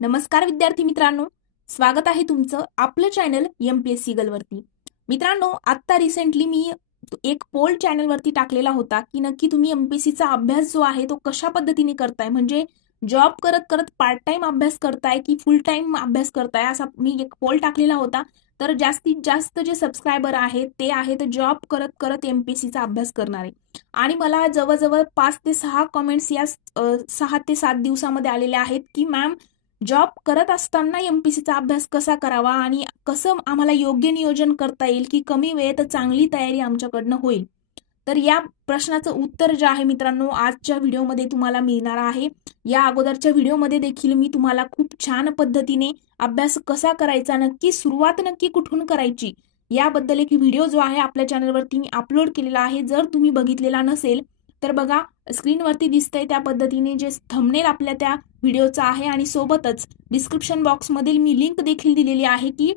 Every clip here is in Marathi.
नमस्कार विद्यार्थी मित्रांनो, स्वागत आहे तुमचं आपलं चॅनल एमपीएससी गर्लवरती. मित्रांनो, आता रिसेंटली मी एक पोल चॅनलवरती टाकलेला होता की नक्की तुम्ही एमपीएससीचा अभ्यास जो आहे तो कशा पद्धतीने करताय, म्हणजे जॉब करत करत पार्ट टाइम अभ्यास करताय की फुल टाइम अभ्यास करताय, असा मी एक पोल टाकलेला होता. तर जास्तीत जास्त जे सबस्क्रायबर आहेत ते आहेत जॉब करत करत एमपीएससीचा अभ्यास करणारे. आणि मला जवळजवळ 5 ते 6 कमेंट्स या 6 ते 7 दिवसामध्ये आलेले आहेत की मॅम, जॉब करत असताना एमपीसीचा अभ्यास कसा करावा आणि कसं आम्हाला योग्य नियोजन करता येईल की कमी वेळेत चांगली तयारी आमच्याकडनं होईल. तर या प्रश्नाचं उत्तर जे आहे मित्रांनो, आजच्या व्हिडिओमध्ये तुम्हाला मिळणार आहे. या अगोदरच्या व्हिडिओमध्ये देखील मी तुम्हाला खूप छान पद्धतीने अभ्यास कसा करायचा, नक्की सुरुवात नक्की कुठून करायची याबद्दल एक व्हिडिओ जो आहे आपल्या चॅनलवरती मी अपलोड केलेला आहे. जर तुम्ही बघितलेला नसेल तर बघा, स्क्रीनवरती दिसतंय त्या पद्धतीने जे थंबनेल आपल्या त्या व्हिडिओचा आहे आणि सोबतच डिस्क्रिप्शन बॉक्समधील मी लिंक देखील दिलेली आहे की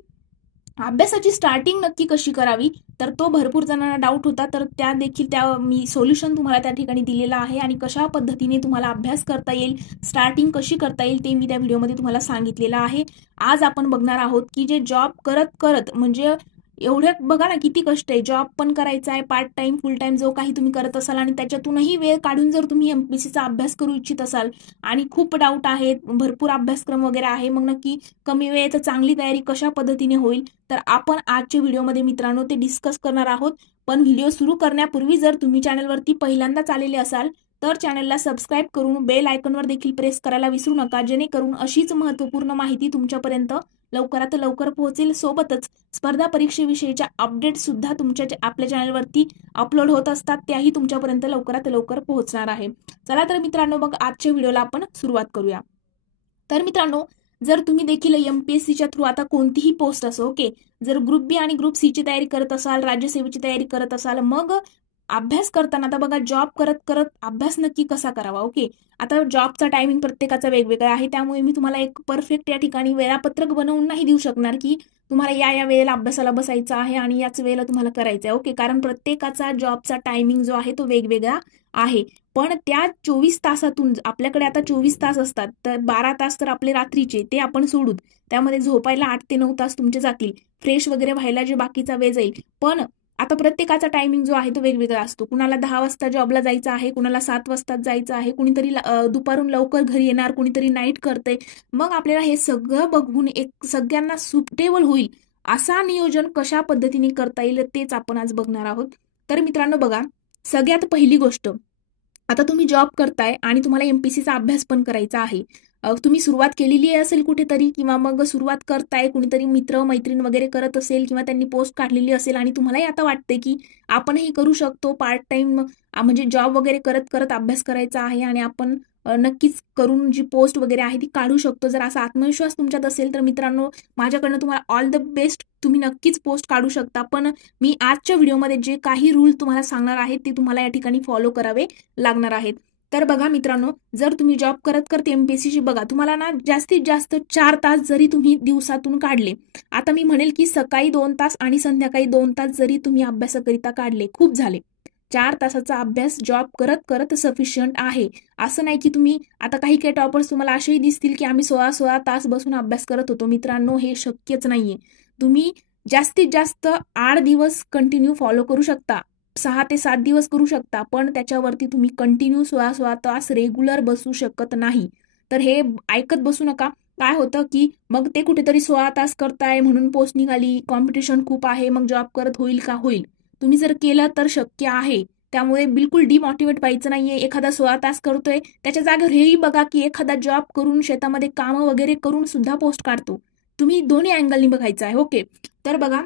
अभ्यासाची स्टार्टिंग नक्की कशी करावी. तर तो भरपूर जणांना डाऊट होता, तर त्या मी सोल्युशन तुम्हाला त्या ठिकाणी दिलेलं आहे आणि कशा पद्धतीने तुम्हाला अभ्यास करता येईल, स्टार्टिंग कशी करता येईल ते मी त्या व्हिडिओमध्ये तुम्हाला सांगितलेलं आहे. आज आपण बघणार आहोत की जे जॉब करत करत, म्हणजे एवढ्या बघा ना किती कष्ट आहे, जॉब पण करायचा आहे, पार्ट टाइम फुल टाइम जो काही तुम्ही करत असाल आणि त्याच्यातूनही वेळ काढून जर तुम्ही एमपीसीचा अभ्यास करू इच्छित असाल आणि खूप डाऊट आहेत, भरपूर अभ्यासक्रम वगैरे आहे, मग नक्की कमी वेळेत चांगली तयारी कशा पद्धतीने होईल, तर आपण आजच्या व्हिडिओमध्ये मित्रांनो ते डिस्कस करणार आहोत. पण व्हिडिओ सुरू करण्यापूर्वी जर तुम्ही चॅनलवरती पहिल्यांदाच आलेले असाल तर चॅनलला सबस्क्राईब करून बेल आयकॉनवर देखील प्रेस करायला विसरू नका, जेणेकरून अशीच महत्त्वपूर्ण माहिती तुमच्यापर्यंत लवकरात लवकर पोहोचेल. सोबतच स्पर्धा परीक्षेविषयीच्या अपडेट सुद्धा आपल्या चॅनलवरती अपलोड होत असतात, त्याही तुमच्यापर्यंत लवकरात लवकर पोहोचणार आहे. चला तर मित्रांनो, मग आजच्या व्हिडिओला आपण सुरुवात करूया. तर मित्रांनो, जर तुम्ही देखील एमपीएससीच्या थ्रू आता कोणतीही पोस्ट असो, ओके, जर ग्रुप बी आणि ग्रुप सी ची तयारी करत असाल, राज्यसेवेची तयारी करत असाल, मग अभ्यास करताना आता बघा जॉब करत करत अभ्यास नक्की कसा करावा. ओके, आता जॉबचा टायमिंग प्रत्येकाचा वेगवेगळा आहे, त्यामुळे मी तुम्हाला एक परफेक्ट या ठिकाणी वेळापत्रक बनवून नाही देऊ शकणार की तुम्हाला या या वेळेला अभ्यासाला बसायचं आहे आणि याच वेळेला तुम्हाला करायचं आहे. ओके, कारण प्रत्येकाचा जॉबचा टायमिंग जो आहे तो वेगवेगळा आहे. पण त्या 24 तासातून आपल्याकडे आता 24 तास असतात, तर 12 तास तर आपले रात्रीचे ते आपण सोडून त्यामध्ये झोपायला 8 ते 9 तास तुमचे जातील, फ्रेश वगैरे व्हायला जे बाकीचा वेळ जाईल. पण आता प्रत्येकाचा टायमिंग जो आहे तो वेगवेगळा असतो. कुणाला 10 वाजता जॉबला जायचं आहे, कुणाला 7 वाजता जायचं आहे, कुणीतरी दुपारून लवकर घरी येणार, कुणीतरी नाईट करतंय. मग आपल्याला हे सगळं बघून एक सगळ्यांना सुटेबल होईल असा नियोजन कशा पद्धतीने करता येईल तेच आपण आज बघणार आहोत. तर मित्रांनो बघा, सगळ्यात पहिली गोष्ट, आता तुम्ही जॉब करताय आणि तुम्हाला एमपीसीचा अभ्यास पण करायचा आहे. तुम्ही सुरुवात केलेली असेल कुठेतरी किंवा मग सुरुवात करताय, कुणीतरी मित्र मैत्रीण वगैरे करत असेल किंवा त्यांनी पोस्ट काढलेली असेल आणि तुम्हालाही आता वाटते की आपणही करू शकतो पार्ट टाइम, म्हणजे जॉब वगैरे करत करत अभ्यास करायचा आहे आणि आपण नक्कीच करून जी पोस्ट वगैरे आहे ती काढू शकतो. जर असा आत्मविश्वास तुमच्यात असेल तर मित्रांनो, माझ्याकडनं तुम्हाला ऑल द बेस्ट, तुम्ही नक्कीच पोस्ट काढू शकता. पण मी आजच्या व्हिडिओमध्ये जे काही रूल तुम्हाला सांगणार आहेत ते तुम्हाला या ठिकाणी फॉलो करावे लागणार आहेत. तर बघा मित्रांनो, जर तुम्ही जॉब करत करत एमपीएससीची बघा, तुम्हाला ना जास्तीत जास्त 4 तास जरी तुम्ही दिवसातून काढले, आता मी म्हणेल की सकाळी 2 तास आणि संध्याकाळी 2 तास जरी तुम्ही अभ्यासाकरिता काढले, खूप झाले. 4 तासाचा अभ्यास जॉब करत करत सफिशियंट आहे. असं नाही की तुम्ही आता काही काही टॉपर्स तुम्हाला असेही दिसतील की आम्ही 16-16 तास बसून अभ्यास करत होतो. मित्रांनो, हे शक्यच नाहीये. तुम्ही जास्तीत जास्त 8 दिवस कंटिन्यू फॉलो करू शकता, 6 ते 7 दिवस करू शकता, पण त्याच्यावरती तुम्ही कंटिन्यू 16-16 तास रेग्युलर बसू शकत नाही. तर हे ऐकत बसू नका. काय होतं की मग ते कुठेतरी 16 तास करताय म्हणून पोस्ट निघाली, कॉम्पिटिशन खूप आहे, मग जॉब करत होईल का? होईल. तुम्ही जर केलं तर शक्य आहे. त्यामुळे बिलकुल डिमोटिवेट व्हायचं नाहीये. एखादा 16 तास करतोय, त्याच्या जागेवर हेही बघा की एखादा जॉब करून शेतामध्ये कामं वगैरे करून सुद्धा पोस्ट काढतो. तुम्ही दोन्ही अँगलनी बघायचं आहे. ओके, तर बघा,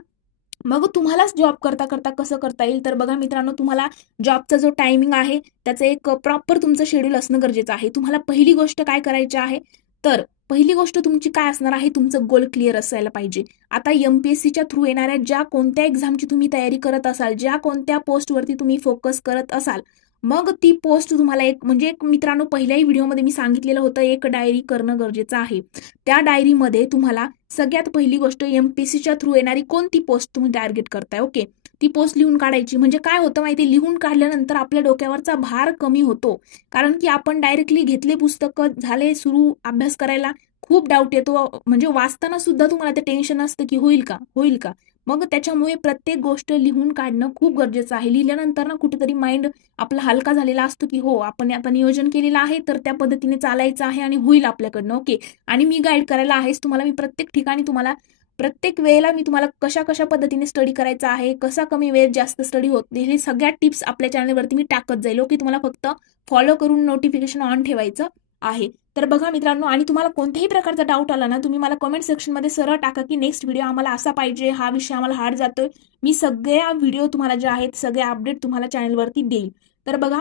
मग तुम्हालाच जॉब करता करता कसं करता येईल. तर बघा मित्रांनो, तुम्हाला जॉबचा जो टायमिंग आहे त्याचं एक प्रॉपर तुमचं शेड्यूल असणं गरजेचं आहे. तुम्हाला पहिली गोष्ट काय करायची आहे, तर पहिली गोष्ट तुमची काय असणार आहे, तुमचं गोल क्लिअर असायला पाहिजे. आता एमपीएससीच्या थ्रू येणाऱ्या ज्या कोणत्या एक्झामची तुम्ही तयारी करत असाल, ज्या कोणत्या पोस्टवरती तुम्ही फोकस करत असाल, मग ती पोस्ट तुम्हाला एक, म्हणजे एक मित्रांनो, पहिल्याही व्हिडिओमध्ये मी सांगितलेलं होतं, एक डायरी करणं गरजेचं आहे. त्या डायरीमध्ये तुम्हाला सगळ्यात पहिली गोष्ट, एमपीएससीच्या थ्रू येणारी कोणती पोस्ट तुम्ही टार्गेट करताय, ओके, ती पोस्ट लिहून काढायची. म्हणजे काय होतं माहिती, लिहून काढल्यानंतर आपल्या डोक्यावरचा भार कमी होतो. कारण की आपण डायरेक्टली घेतले पुस्तकं, झाले सुरू अभ्यास करायला, खूप डाऊट येतो, म्हणजे वाचताना सुद्धा तुम्हाला ते टेन्शन असतं की होईल का, होईल का. मग त्याच्यामुळे प्रत्येक गोष्ट लिहून काढणं खूप गरजेचं आहे. लिहिल्यानंतर ना कुठेतरी माइंड आपला हलका झालेला असतो की हो, आपण आता नियोजन केलेलं आहे, तर त्या पद्धतीने चालायचं आहे आणि होईल आपल्याकडनं. ओके. आणि मी गाईड करायला आहेच तुम्हाला. मी प्रत्येक ठिकाणी तुम्हाला, प्रत्येक वेळेला मी तुम्हाला कशा कशा पद्धतीने स्टडी करायचा आहे, कसा कमी वेळेत जास्त स्टडी होत नाही, हे सगळ्या टिप्स आपल्या चॅनलवरती मी टाकत जाईल. ओके. तुम्हाला फक्त फॉलो करून नोटिफिकेशन ऑन ठेवायचं आहे. तर बघा मित्रांनो, आणि तुम्हाला कोणत्याही प्रकारचा डाऊट आला ना, तुम्ही मला कमेंट सेक्शनमध्ये सरळ टाका की नेक्स्ट व्हिडिओ आम्हाला असा पाहिजे, हा विषय आम्हाला हार्ड जातोय. मी सगळ्या व्हिडिओ तुम्हाला जे आहेत, सगळे अपडेट तुम्हाला चॅनलवरती देईल. तर बघा,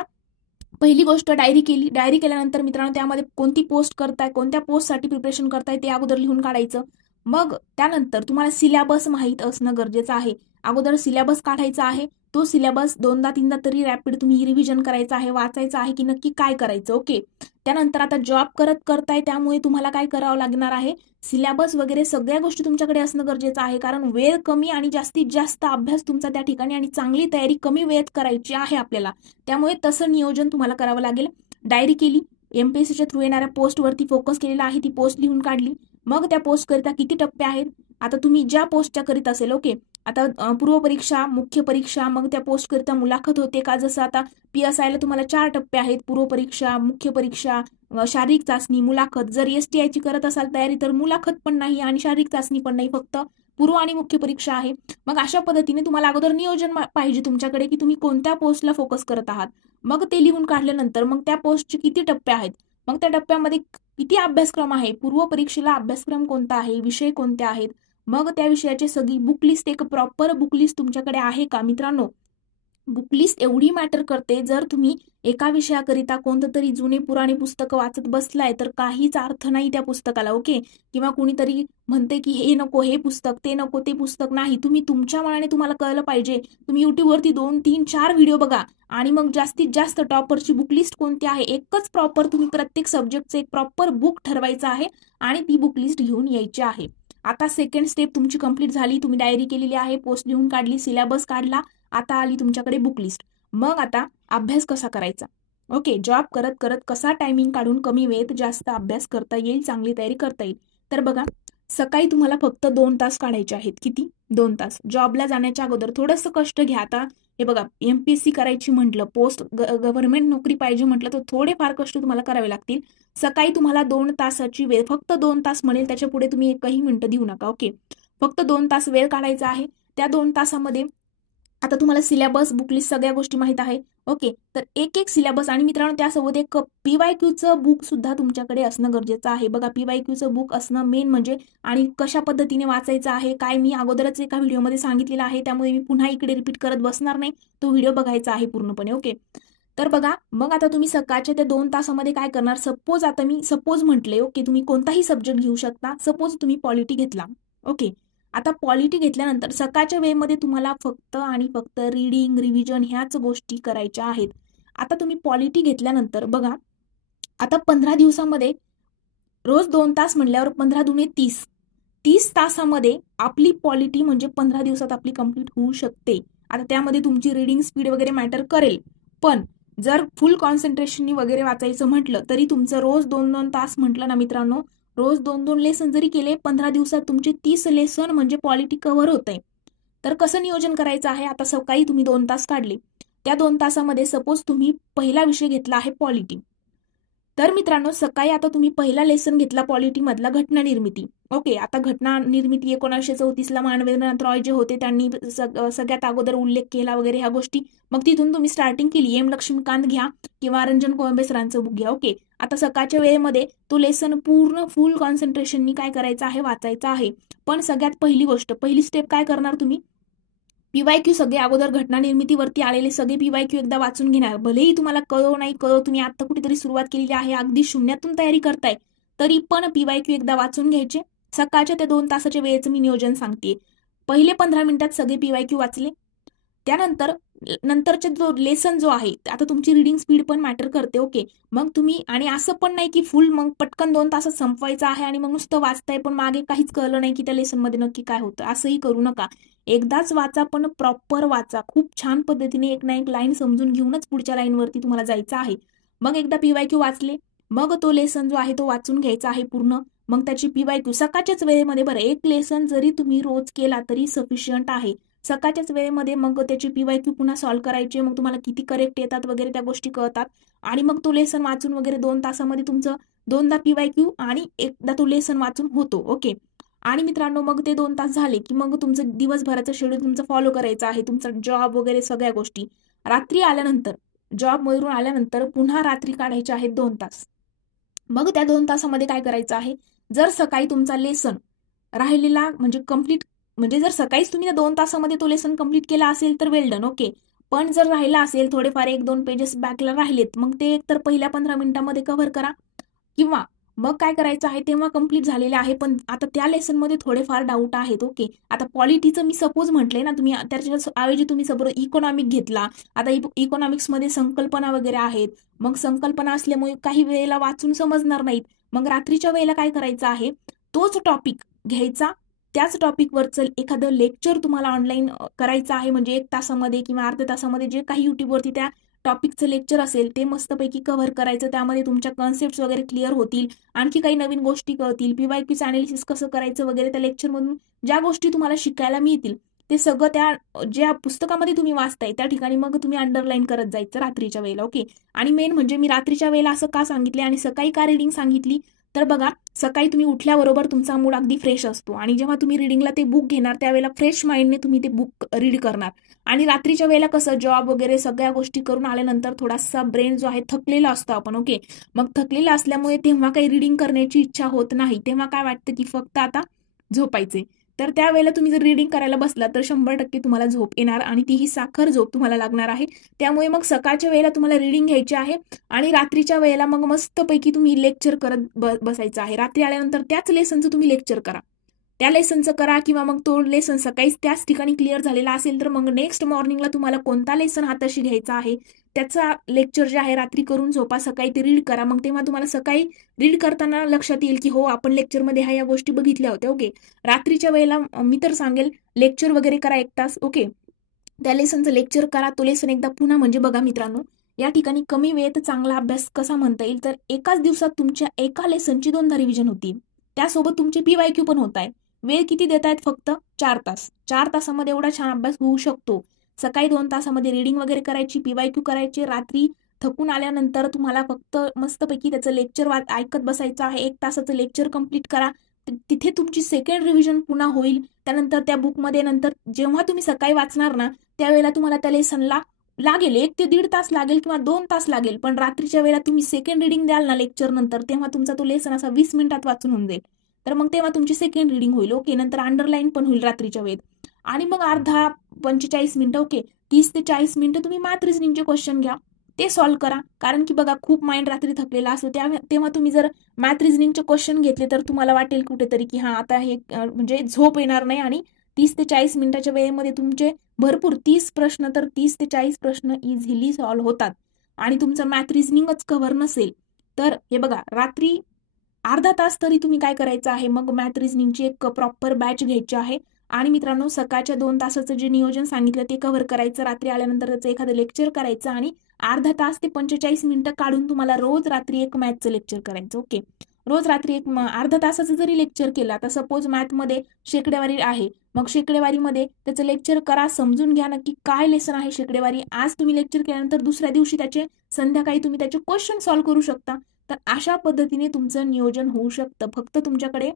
पहिली गोष्ट डायरी केली. डायरी केल्यानंतर मित्रांनो, त्यामध्ये कोणती पोस्ट करताय, कोणत्या पोस्टसाठी प्रिपरेशन करताय ते अगोदर लिहून काढायचं. मग त्यानंतर तुम्हाला सिलेबस माहीत असणं गरजेचं आहे. अगोदर सिलेबस काढायचा आहे. तो सिलेबस 2दा-3दा तरी रॅपिड तुम्ही रिव्हिजन करायचा आहे, वाचायचा आहे की नक्की काय करायचं. ओके. त्यानंतर आता जॉब करताय, त्यामुळे तुम्हाला काय करावं लागणार आहे, सिलेबस वगैरे सगळ्या गोष्टी तुमच्याकडे असणं गरजेचं आहे. कारण वेळ कमी आणि जास्तीत जास्त अभ्यास तुमचा त्या ठिकाणी आणि चांगली तयारी कमी वेळेत करायची आहे आपल्याला. त्यामुळे तसं नियोजन तुम्हाला करावं लागेल. डायरी केली. एमपीएससीच्या थ्रू येणाऱ्या पोस्टवरती फोकस केलेला आहे, ती पोस्ट लिहून काढली. मग त्या पोस्टकरिता किती टप्पे आहेत, आता तुम्ही ज्या पोस्टच्या करीत असेल. ओके. आता पूर्व परीक्षा, मुख्य परीक्षा, मग त्या पोस्टकरिता मुलाखत होते का, जसं आता PSIला तुम्हाला 4 टप्पे आहेत, पूर्व परीक्षा, मुख्य परीक्षा, शारीरिक चाचणी, मुलाखत. जर STIची करत असाल तयारी, तर मुलाखत पण नाही आणि शारीरिक चाचणी पण नाही, फक्त पूर्व आणि मुख्य परीक्षा आहे. मग अशा पद्धतीने तुम्हाला अगोदर नियोजन पाहिजे तुमच्याकडे की तुम्ही कोणत्या पोस्टला फोकस करत आहात. मग ते लिहून काढल्यानंतर मग त्या पोस्टचे किती टप्पे आहेत, मग त्या टप्प्यामध्ये किती अभ्यासक्रम आहे, पूर्व परीक्षेला अभ्यासक्रम कोणता आहे, विषय कोणते आहेत, मग त्या विषयाची सगळी बुकलिस्ट, एक प्रॉपर बुकलिस्ट तुमच्याकडे आहे का. मित्रांनो, बुकलिस्ट एवढी मॅटर करते. जर तुम्ही एका विषयाकरिता कोणतं तरी जुने पुराणे पुस्तकं वाचत बसलाय, तर काहीच अर्थ नाही त्या पुस्तकाला. ओके. किंवा कुणीतरी म्हणते की हे नको हे पुस्तक, ते नको ते पुस्तक, नाही. तुम्ही तुमच्या मनाने, तुम्हाला कळलं पाहिजे. तुम्ही युट्यूबवरती 2-3-4 व्हिडिओ बघा आणि मग जास्तीत जास्त टॉपरची बुकलिस्ट कोणती आहे, एकच प्रॉपर तुम्ही प्रत्येक सब्जेक्टचं एक प्रॉपर बुक ठरवायचं आहे आणि ती बुकलिस्ट घेऊन यायची आहे. आता सेकंड स्टेप तुमची कंप्लीट झाली. तुम्ही डायरी केलेली आहे, पोस्ट लिहून काढली, सिलेबस काढला. आता आली तुमच्याकडे बुकलिस्ट. मग आता अभ्यास कसा करायचा. ओके. जॉब करत करत कसा टायमिंग काढून कमी वेळेत जास्त अभ्यास करता येईल, चांगली तयारी करता येईल. तर बघा, सकाळी तुम्हाला फक्त 2 तास काढायचे आहेत. किती? 2 तास. जॉबला जाण्याच्या अगोदर थोडंसं कष्ट घ्या. आता हे बघा, MPSC करायची म्हटलं, पोस्ट गव्हर्नमेंट नोकरी पाहिजे म्हटलं, तर थोडेफार कष्ट तुम्हाला करावे लागतील. सकाळी तुम्हाला 2 तासाची वेळ, फक्त 2 तास म्हणेल, त्याच्या पुढे तुम्ही एकही मिनिटं देऊ नका. ओके. फक्त 2 तास वेळ काढायचा आहे. त्या 2 तासामध्ये आता तुम्हाला सिलेबस, बुकलिस्ट सगळ्या गोष्टी माहित आहे. ओके. तर एक एक सिलेबस, आणि मित्रांनो त्यासोबत एक PYQचं बुक सुद्धा तुमच्याकडे असणं गरजेचं आहे. बघा, PYQचं बुक असणं मेन म्हणजे, आणि कशा पद्धतीने वाचायचं आहे काय, मी अगोदरच एका व्हिडिओमध्ये सांगितलेलं आहे, त्यामुळे मी पुन्हा इकडे रिपीट करत बसणार नाही. तो व्हिडिओ बघायचा आहे पूर्णपणे. ओके. तर बघा, मग आता तुम्ही सकाळच्या त्या 2 तासामध्ये काय करणार. सपोज, आता मी सपोज म्हटले. ओके. तुम्ही कोणताही सब्जेक्ट घेऊ शकता. सपोज तुम्ही पॉलिटी घेतला. ओके. आता पॉलिटी घेतल्यानंतर सकाळच्या वेळेमध्ये तुम्हाला फक्त आणि फक्त रीडिंग, रिव्हिजन ह्याच गोष्टी करायच्या आहेत. आता तुम्ही पॉलिटी घेतल्यानंतर बघा, आता 15 दिवसामध्ये रोज 2 तास म्हणल्यावर 15 दुणे 30. 30 तासामध्ये आपली पॉलिटी म्हणजे 15 दिवसात आपली कंप्लीट होऊ शकते. आता त्यामध्ये तुमची रीडिंग स्पीड वगैरे मॅटर करेल, पण जर फुल कॉन्सन्ट्रेशननी वगैरे वाचायचं म्हटलं, तरी तुमचं रोज 2-2 तास म्हटलं ना मित्रांनो, रोज 2-2 लेसन जरी केले, 15 दिवसात तुमचे 30 लेसन म्हणजे पॉलिटी कव्हर होत आहे. तर कसं नियोजन करायचं आहे. आता सकाळी तुम्ही 2 तास काढले. त्या 2 तासामध्ये सपोज तुम्ही पहिला विषय घेतला आहे पॉलिटी. तर मित्रांनो, सकाळी आता तुम्ही पहिला लेसन घेतला पॉलिटी मधला, घटना निर्मिती. ओके. आता घटना निर्मिती 1934ला मानवेंद्रनाथ रॉय जे होते, त्यांनी सगळ्यात अगोदर उल्लेख केला वगैरे ह्या गोष्टी. मग तिथून तुम्ही स्टार्टिंग केली. M लक्ष्मीकांत घ्या किंवा रंजन कोळंबे सरांचं बुक घ्या. ओके. आता सकाळच्या वेळेमध्ये तो लेसन पूर्ण फुल कॉन्सन्ट्रेशननी काय करायचं आहे, वाचायचा आहे. पण सगळ्यात पहिली गोष्ट, पहिली स्टेप काय करणार तुम्ही, PYQ सगळे अगोदर घटना निर्मितीवरती आलेले सगळे PYQ एकदा वाचून घेणार. भलेही तुम्हाला कळो नाही कळो, तुम्ही आता कुठेतरी सुरुवात केलेली आहे, अगदी शून्यातून तयारी करताय, तरी पण PYQ एकदा वाचून घ्यायचे. सकाळच्या त्या 2 तासाच्या वेळेचं मी नियोजन सांगते. पहिले 15 मिनिटात सगळे PYQ वाचले. त्यानंतर नंतरचे जो लेसन जो आहे, आता तुमची रीडिंग स्पीड पण मॅटर करते. ओके. मग तुम्ही, आणि असं पण नाही की फुल मग पटकन 2 तासात संपवायचं आहे आणि मग नुसतं वाचताय पण मागे काहीच कळलं नाही की त्या लेसनमध्ये नक्की काय होतं, असंही करू नका. एकदाच वाचा, पण प्रॉपर वाचा. खूप छान पद्धतीने एक ना एक लाईन समजून घेऊनच पुढच्या लाईनवरती तुम्हाला जायचं आहे. मग एकदा PYQ वाचले, मग तो लेसन जो आहे तो वाचून घ्यायचा आहे पूर्ण. मग त्याची PYQ सकाळच्याच वेळेमध्ये, बरं एक लेसन जरी तुम्ही रोज केला तरी सफिशियंट आहे. सकाळच्याच वेळेमध्ये मग त्याची PYQ पुन्हा सॉल्व्ह करायची, मग तुम्हाला किती करेक्ट येतात वगैरे त्या गोष्टी कळतात. आणि मग तो लेसन वाचून वगैरे 2 तासामध्ये तुमचं 2दा PYQ आणि एकदा तो लेसन वाचून होतो. ओके. आणि मित्रांनो, मग ते 2 तास झाले की मग तुमचं दिवसभराचं शेड्यूल तुमचं फॉलो करायचं आहे. तुमचा जॉब वगैरे सगळ्या गोष्टी. रात्री आल्यानंतर, जॉबवरून आल्यानंतर पुन्हा रात्री काढायचे आहेत 2 तास. मग त्या 2 तासामध्ये काय करायचं आहे, जर सकाळी तुमचा लेसन राहिलेला म्हणजे कंप्लीट, म्हणजे जर सकाळीच तुम्ही त्या 2 तासामध्ये तो लेसन कंप्लीट केला असेल तर वेल डन. ओके. पण जर राहिला असेल, थोडेफार 1-2 पेजेस बॅकला राहिलेत, मग ते एकतर पहिल्या 15 मिनिटांमध्ये कव्हर करा, किंवा मग काय करायचं आहे, तेव्हा कंप्लीट झालेले आहे पण आता त्या लेसनमध्ये थोडेफार डाऊट आहेत. ओके. आता पॉलिटीचं मी सपोज म्हटलंय ना, तुम्ही त्याच्या ऐवजी तुम्ही सपोज इकॉनॉमिक घेतला. आता इकॉनॉमिक्समध्ये संकल्पना वगैरे आहेत, मग संकल्पना असल्यामुळे काही वेळेला वाचून समजणार नाहीत. मग रात्रीच्या वेळेला काय करायचं आहे, तोच टॉपिक घ्यायचा, त्याच टॉपिकवरचं एखादं लेक्चर तुम्हाला ऑनलाईन करायचं आहे, म्हणजे 1 तासामध्ये किंवा अर्ध्या तासामध्ये जे काही युट्यूबवरती त्या टॉपिकचं लेक्चर असेल ते मस्तपैकी कव्हर करायचं. त्यामध्ये तुमच्या कॉन्सेप्ट वगैरे क्लिअर होतील, आणखी काही नवीन गोष्टी कळतील, PYQचं अनालिसिस कसं करायचं वगैरे त्या लेक्चरमधून ज्या गोष्टी तुम्हाला शिकायला मिळतील ते सगळं त्या ज्या पुस्तकामध्ये तुम्ही वाचताय त्या ठिकाणी मग तुम्ही अंडरलाईन करत जायचं रात्रीच्या वेळेला. ओके. आणि मेन म्हणजे मी रात्रीच्या वेळेला असं का सांगितले आणि सकाळी का रिडिंग सांगितली, तर बघा, सकाळी तुम्ही उठल्याबरोबर तुमचा मूड अगदी फ्रेश असतो आणि जेव्हा तुम्ही रिडिंगला ते बुक घेणार त्यावेळेला फ्रेश माइंडने तुम्ही ते बुक रीड करणार. आणि रात्रीच्या वेळेला कसं जॉब वगैरे सगळ्या गोष्टी करून आल्यानंतर थोडासा ब्रेन जो आहे थकलेला असतो आपण. ओके. मग थकलेला असल्यामुळे तेव्हा काही रिडिंग करण्याची इच्छा होत नाही, तेव्हा काय वाटतं की फक्त आता झोपायचे. तर त्यावेळेला तुम्ही जर रिडिंग करायला बसला तर 100% तुम्हाला झोप येणार आणि तीही साखर झोप तुम्हाला लागणार आहे. त्यामुळे मग सकाळच्या वेळेला तुम्हाला रिडिंग घ्यायची आहे आणि रात्रीच्या वेळेला मग मस्तपैकी तुम्ही लेक्चर करत बसायचं आहे. रात्री आल्यानंतर त्याच लेसनचं तुम्ही लेक्चर करा, त्या लेसनचं करा, किंवा मग तो लेसन सकाळीच त्याच ठिकाणी क्लिअर झालेला असेल तर मग नेक्स्ट मॉर्निंगला तुम्हाला कोणता लेसन हाताशी घ्यायचा आहे त्याचा लेक्चर जे आहे रात्री करून झोपा, सकाळी ते रीड करा. मग तेव्हा तुम्हाला सकाळी रीड करताना लक्षात येईल की हो, आपण लेक्चरमध्ये ह्या गोष्टी बघितल्या होत्या. ओके. रात्रीच्या वेळेला मी तर सांगेल लेक्चर वगैरे करा 1 तास. ओके. त्या लेसनचं लेक्चर करा, तो लेसन एकदा पुन्हा, म्हणजे बघा मित्रांनो, या ठिकाणी कमी वेळेत चांगला अभ्यास कसा म्हणता येईल, तर एकाच दिवसात तुमच्या एका लेसनची 2दा रिव्हिजन होती, त्यासोबत तुमचे PYQ पण होत आहे. वेळ किती देत आहेत, फक्त 4 तास. 4 तासामध्ये एवढा छान अभ्यास होऊ शकतो. सकाळी 2 तासामध्ये रिडिंग वगैरे करायची, PYQ करायची, रात्री थकून आल्यानंतर तुम्हाला फक्त मस्तपैकी त्याचं लेक्चर ऐकत बसायचं आहे. 1 तासाचं लेक्चर कंप्लीट करा, तिथे तुमची सेकंड रिव्हिजन पुन्हा होईल. त्यानंतर त्या बुकमध्ये नंतर जेव्हा तुम्ही सकाळी वाचणार ना त्यावेळेला तुम्हाला त्या लेसनला लागेल 1 ते 1.5 तास लागेल किंवा 2 तास लागेल, पण रात्रीच्या वेळेला तुम्ही सेकंड रिडिंग द्याल ना लेक्चर नंतर, तेव्हा तुमचा तो लेसन असा 20 मिनिटात वाचून होऊन जाईल. तर मग तेव्हा तुमची सेकंड रिडिंग होईल. ओके. नंतर अंडरलाईन पण होईल रात्रीच्या वेळेत. आणि मग अर्धा 45 मिनिटं, ओके, 30 ते 40 मिनिटं तुम्ही मॅथ रिझनिंगचे क्वेश्चन घ्या, ते सॉल्व्ह करा. कारण की बघा, खूप माइंड रात्री थकलेला असतो, तेव्हा तुम्ही जर मॅथ रिझनिंगचे क्वेश्चन घेतले तर तुम्हाला वाटेल कुठेतरी की हा आता हे म्हणजे झोप येणार नाही, आणि 30 ते 40 मिनिटाच्या वेळेमध्ये तुमचे भरपूर 30 प्रश्न तर 30 ते 40 प्रश्न इझिली सॉल्व्ह होतात. आणि तुमचं मॅथ रिझनिंगच कव्हर नसेल तर हे बघा, रात्री अर्धा तास तरी तुम्ही काय करायचं आहे, मग मॅथ रिझनिंगची एक प्रॉपर बॅच घ्यायची आहे. आणि मित्रांनो, सकाळच्या 2 तासाचं जे नियोजन सांगितलं ते कव्हर करायचं, रात्री आल्यानंतर त्याचं एखादं लेक्चर करायचं, आणि अर्धा तास ते 45 मिनिटं काढून तुम्हाला रोज रात्री एक मॅथचं लेक्चर करायचं. ओके. रोज रात्री एक अर्धा तासाचं जरी लेक्चर केलं, आता सपोज मॅथमध्ये शेकडेवारी आहे, मग शेकडेवारीमध्ये त्याचं लेक्चर करा, समजून घ्या नक्की काय लेसन आहे शेकडेवारी. आज तुम्ही लेक्चर केल्यानंतर दुसऱ्या दिवशी त्याचे संध्याकाळी तुम्ही त्याचे क्वेश्चन सॉल्व्ह करू शकता. तर अशा पद्धतीने तुमचं नियोजन होऊ शकतं. फक्त तुमच्याकडे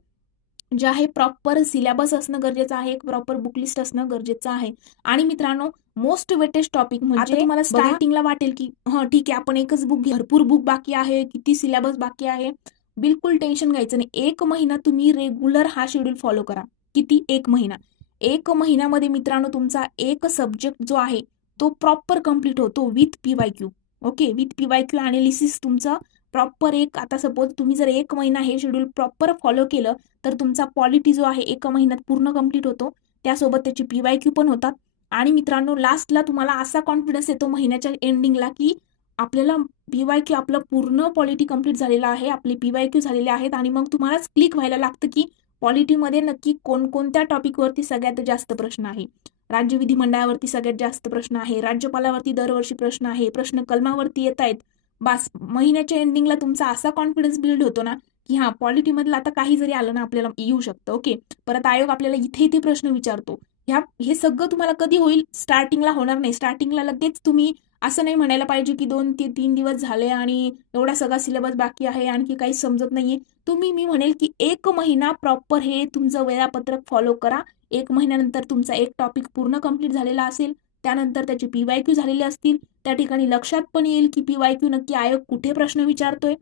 जे आहे प्रॉपर सिलेबस असणं गरजेचं आहे, एक प्रॉपर बुक लिस्ट असणं गरजेचं आहे. आणि मित्रांनो, मोस्ट वेटेस्ट टॉपिक म्हणजे तुम्हाला स्टार्टिंगला वाटेल की ठीक आहे, आपण एकच बुक भरपूर बुक बाकी आहे, किती सिलेबस बाकी आहे. बिलकुल टेन्शन घ्यायचं नाही. 1 महिना तुम्ही रेग्युलर हा शेड्यूल फॉलो करा. किती? 1 महिना. 1 महिन्यामध्ये मित्रांनो तुमचा एक सब्जेक्ट जो आहे तो प्रॉपर कम्प्लीट होतो with PYQ. Okay. With PYQ analysis तुमचं प्रॉपर आता सपोज तुम्ही जर 1 महिना हे शेड्यूल प्रॉपर फॉलो केलं तर तुमचा पॉलिटी जो आहे 1 महिन्यात पूर्ण कम्प्लीट होतो. त्यासोबत त्याची PYQ पण होतात. आणि मित्रांनो, लास्टला तुम्हाला असा कॉन्फिडन्स येतो महिन्याच्या एंडिंगला की आपल्याला PYQ आपलं पूर्ण पॉलिटी कम्प्लीट झालेलं आहे, आपले PYQ झालेले आहेत. आणि मग तुम्हालाच क्लिक व्हायला लागतं की पॉलिटीमध्ये नक्की कोणकोणत्या टॉपिकवरती सगळ्यात जास्त प्रश्न आहे. राज्य विधिमंडळावरती सगळ्यात जास्त प्रश्न आहे, राज्यपालावरती दरवर्षी प्रश्न आहे, प्रश्न कलमावरती येत आहेत. बस महिन्याच्या एंडिंगला तुमचा असा कॉन्फिडन्स बिल्ड होतो ना की हा पॉलिटीमधलं आता काही जरी आलं ना आपल्याला येऊ शकतं. ओके. परत आयोग आपल्याला इथे इथे प्रश्न विचारतो. हे सगळं तुम्हाला कधी होईल? स्टार्टिंगला होणार नाही. स्टार्टिंगला लगेच तुम्ही असं नाही म्हणायला पाहिजे की 2 ते 3 दिवस झाले आणि एवढा सगळा सिलेबस बाकी आहे, आणखी काही समजत नाहीये. मी म्हणेल की 1 महिना प्रॉपर हे तुमचं वेळापत्रक फॉलो करा. 1 महिन्यानंतर तुमचा एक टॉपिक पूर्ण कंप्लीट झालेला असेल. त्यानंतर त्याचे PYQ झालेले असतील. त्या ठिकाणी लक्षात पण येईल की PYQ नक्की आयोग कुठे प्रश्न विचारतोय.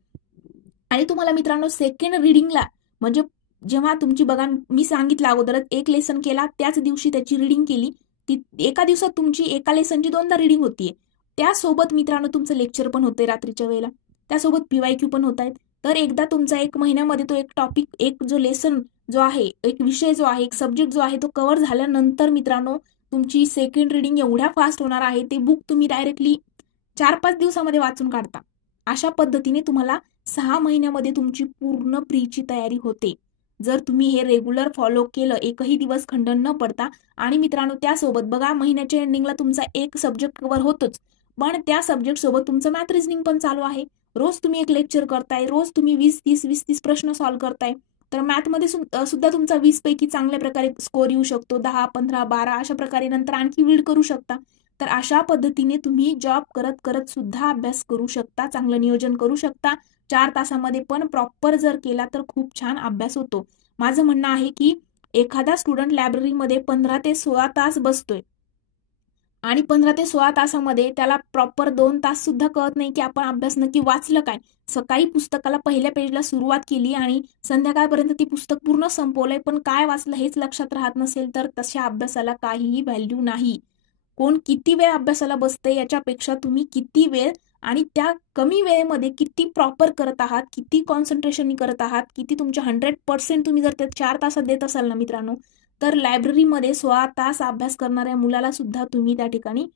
आणि तुम्हाला मित्रांनो सेकंड रिडिंगला म्हणजे जेव्हा तुमची बघा मी सांगितलं अगोदरच एक लेसन केला त्याच दिवशी त्याची रिडिंग केली. ती एका दिवसात तुमची एका लेसनची 2दा रिडिंग होतीये. त्यासोबत मित्रांनो तुमचं लेक्चर पण होतंय रात्रीच्या वेळेला. त्यासोबत PYQ पण होत आहेत. तर एकदा तुमचा 1 महिन्यामध्ये तो एक टॉपिक, एक जो लेसन जो आहे, एक विषय जो आहे, एक सब्जेक्ट जो आहे तो कव्हर झाल्यानंतर मित्रांनो तुमची सेकंड रिडिंग एवढ्या फास्ट होणार आहे ते बुक तुम्ही डायरेक्टली 4-5 दिवसामध्ये वाचून काढता. अशा पद्धतीने तुम्हाला 6 महिन्यामध्ये तुमची पूर्ण प्रीची तयारी होते. जर तुम्ही हे रेग्युलर फॉलो केलं, एकही दिवस खंडन न पडता. आणि मित्रांनो त्यासोबत बघा महिन्याच्या एंडिंगला तुमचा एक सब्जेक्ट कव्हर होतोच, पण त्या सब्जेक्ट सोबत तुमचं मॅथ रिझनिंग पण चालू आहे. रोज तुम्ही एक लेक्चर करताय, रोज तुम्ही 20-30 प्रश्न सॉल्व्ह करताय. तर मॅथमध्ये सुद्धा तुमचा 20 पैकी चांगल्या प्रकारे स्कोर येऊ शकतो. 10, 15, 12 अशा प्रकारे नंतर आणखी रीड करू शकता. तर अशा पद्धतीने तुम्ही जॉब करत करत सुद्धा अभ्यास करू शकता, चांगलं नियोजन करू शकता. 4 तासामध्ये पण प्रॉपर जर केला तर खूप छान अभ्यास होतो. माझं म्हणणं आहे की एखादा स्टुडंट लायब्ररीमध्ये 15 ते 16 तास बसतोय आणि 15 ते 16 तासामध्ये त्याला प्रॉपर 2 तास सुद्धा कळत नाही की आपण अभ्यास नक्की वाचलं काय. सकाळी पुस्तकाला पहिल्या पेजला सुरुवात केली आणि संध्याकाळपर्यंत ती पुस्तक पूर्ण संपवलंय, पण काय वाचलं हेच लक्षात राहत नसेल तर तशा अभ्यासाला काहीही व्हॅल्यू नाही. कोण किती वेळ अभ्यासाला बसते याच्यापेक्षा तुम्ही किती वेळ आणि त्या कमी वेळेमध्ये किती प्रॉपर करत आहात, किती कॉन्सन्ट्रेशननी करत आहात, किती तुमच्या 100% तुम्ही जर त्या 4 तासात देत असाल ना मित्रांनो, तर लायब्ररीमध्ये 16 तास अभ्यास करणाऱ्या मुलाला सुद्धा तुम्ही त्या ठिकाणी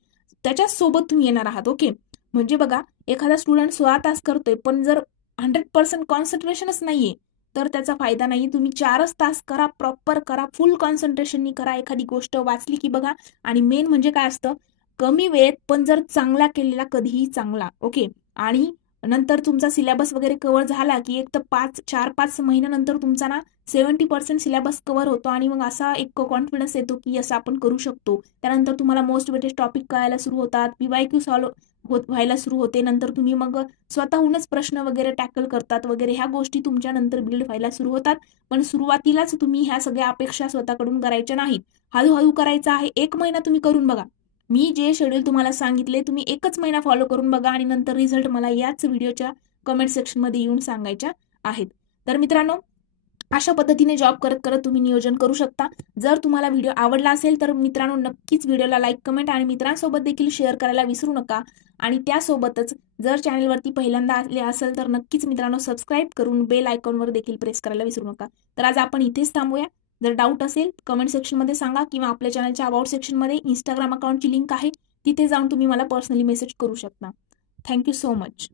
त्याच्यासोबत तुम्ही येणार आहात. ओके. म्हणजे बघा एखादा स्टुडंट 16 तास करतोय पण जर 100% कॉन्सन्ट्रेशनच नाहीये तर त्याचा फायदा नाही. तुम्ही 4च तास करा, प्रॉपर करा, फुल कॉन्सन्ट्रेशननी करा. एखादी गोष्ट वाचली की बघा. आणि मेन म्हणजे काय असतं, कमी वेळेत पण जर चांगला केलेला कधीही चांगला. ओके. आणि नंतर तुमचा सिलेबस वगैरे कव्हर झाला की एक तर 4-5 महिन्यानंतर तुमचा ना 70% सिलेबस कव्हर होतो आणि मग असा एक कॉन्फिडन्स येतो की असं आपण करू शकतो. त्यानंतर तुम्हाला मोस्ट वेटेज टॉपिक कळायला सुरू होतात, PYQ सॉल्व्ह व्हायला सुरू होते. नंतर तुम्ही मग स्वतःहूनच प्रश्न वगैरे टॅकल करतात वगैरे, ह्या गोष्टी तुमच्या नंतर बिल्ड व्हायला सुरू होतात. पण सुरुवातीलाच तुम्ही ह्या सगळ्या अपेक्षा स्वतःकडून करायच्या नाहीत. हळूहळू करायचं आहे. 1 महिना तुम्ही करून बघा. मी जे शेड्यूल तुम्हाला सांगितले तुम्ही 1च महिना फॉलो करून बघा आणि नंतर रिझल्ट मला याच व्हिडिओच्या कमेंट सेक्शनमध्ये येऊन सांगायच्या आहेत. तर मित्रांनो अशा पद्धतीने जॉब करत करत तुम्ही नियोजन करू शकता. जर तुम्हाला व्हिडिओ आवडला असेल तर मित्रांनो नक्कीच व्हिडिओला लाईक, कमेंट आणि मित्रांसोबत देखील शेअर करायला विसरू नका. आणि त्यासोबतच जर चॅनलवरती पहिल्यांदा आले असेल तर नक्कीच मित्रांनो सबस्क्राईब करून बेल आयकॉनवर देखील प्रेस करायला विसरू नका. तर आज आपण इथेच थांबूया. जर डाऊट असेल कमेंट सेक्शनमध्ये सांगा किंवा आपल्या चॅनलच्या अबाउट सेक्शनमध्ये इंस्टाग्राम अकाउंटची लिंक आहे, तिथे जाऊन तुम्ही मला पर्सनली मेसेज करू शकता. Thank you so much.